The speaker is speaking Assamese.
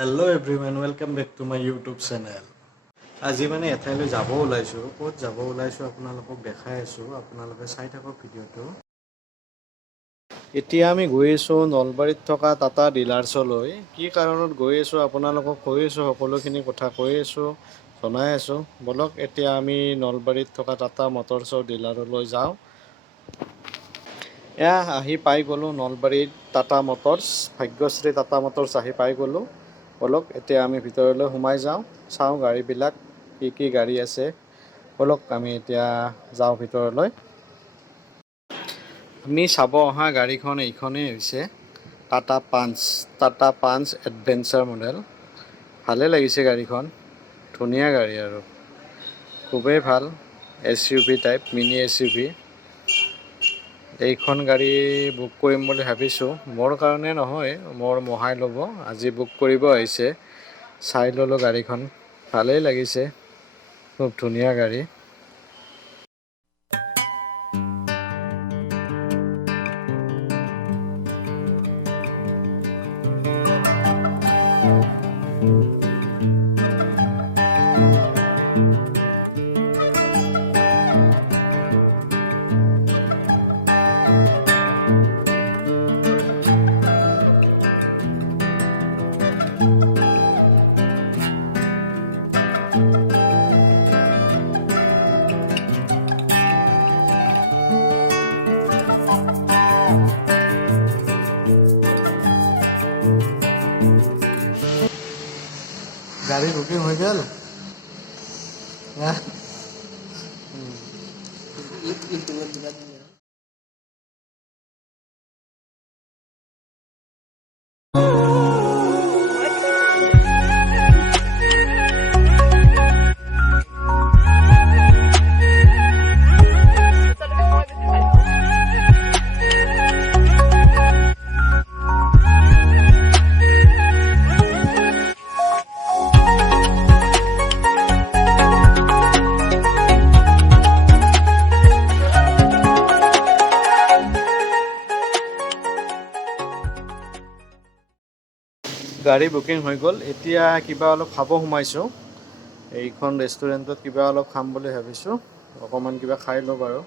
Hello everyone, welcome back to my YouTube channel. আজি মানে এঠাইলৈ যাব ওলাইছো, ক'ত যাব ওলাইছো আপোনালোকক দেখাই আছো, আপোনালোকে চাই থাকক ভিডিঅ'টো। এতিয়া আমি গৈ আছো নলবাৰীত থকা টাটা ডিলাৰ্ছলৈ। কি কাৰণত গৈ আছো আপোনালোকক কৈ আছো, সকলোখিনি কথা কৈ আছো, জনাই আছো। বলক এতিয়া আমি নলবাৰীত থকা টাটা মটৰছৰ ডিলাৰলৈ যাওঁ। আহি পাই গ'লো নলবাৰীত টাটা মটৰ্ছ, ভাগ্যশ্ৰী টাটা মটৰ্ছ আহি পাই গ'লো। বলক এতিয়া আমি ভিতৰলৈ সোমাই যাওঁ, চাওঁ গাড়ীবিলাক কি গাড়ী আছে। বলক আমি এতিয়া যাওঁ ভিতৰলৈ। আমি চাব অহা গাড়ীখন এইখনেই হৈছে টাটা পাঞ্চ এডভেঞ্চাৰ মডেল। ভালে লাগিছে গাড়ীখন, ধুনীয়া গাড়ী আৰু খুবেই ভাল। SUV type, mini SUV। এইখন গাড়ী বুক কৰিম বুলি ভাবিছোঁ। মোৰ কাৰণে নহয়, মোৰ মহাই ল'ব। আজি বুক কৰিব আহিছে। চাই ল'লোঁ গাড়ীখন, ভালেই লাগিছে, খুব ধুনীয়া গাড়ী। গাড়ি বুকিং হৈ গ'ল। গাড়ী বুকিং হৈ গ'ল। এতিয়া কিবা অলপ খাব সোমাইছোঁ। এইখন ৰেষ্টুৰেণ্টত কিবা অলপ খাম বুলি ভাবিছোঁ। অকণমান কিবা খাই লওঁ বাৰু।